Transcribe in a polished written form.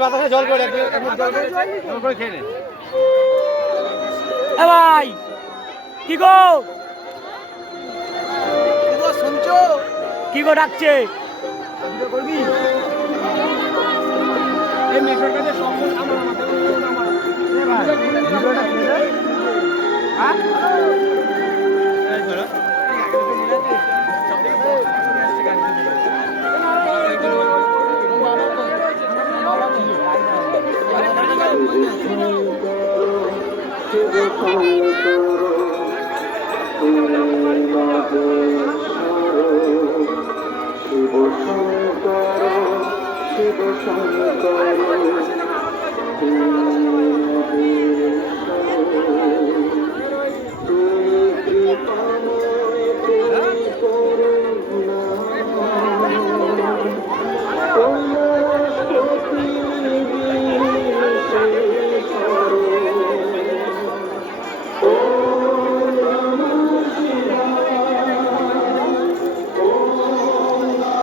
বাতাসে জল করে খেয়ে নে ভাই কি গো শুনছো কি গো ডাকছে করবি এই মেশরটাতে সব আমার ভিডিওটা খেলে হ্যাঁ এই ধরো শিব শঙ্কর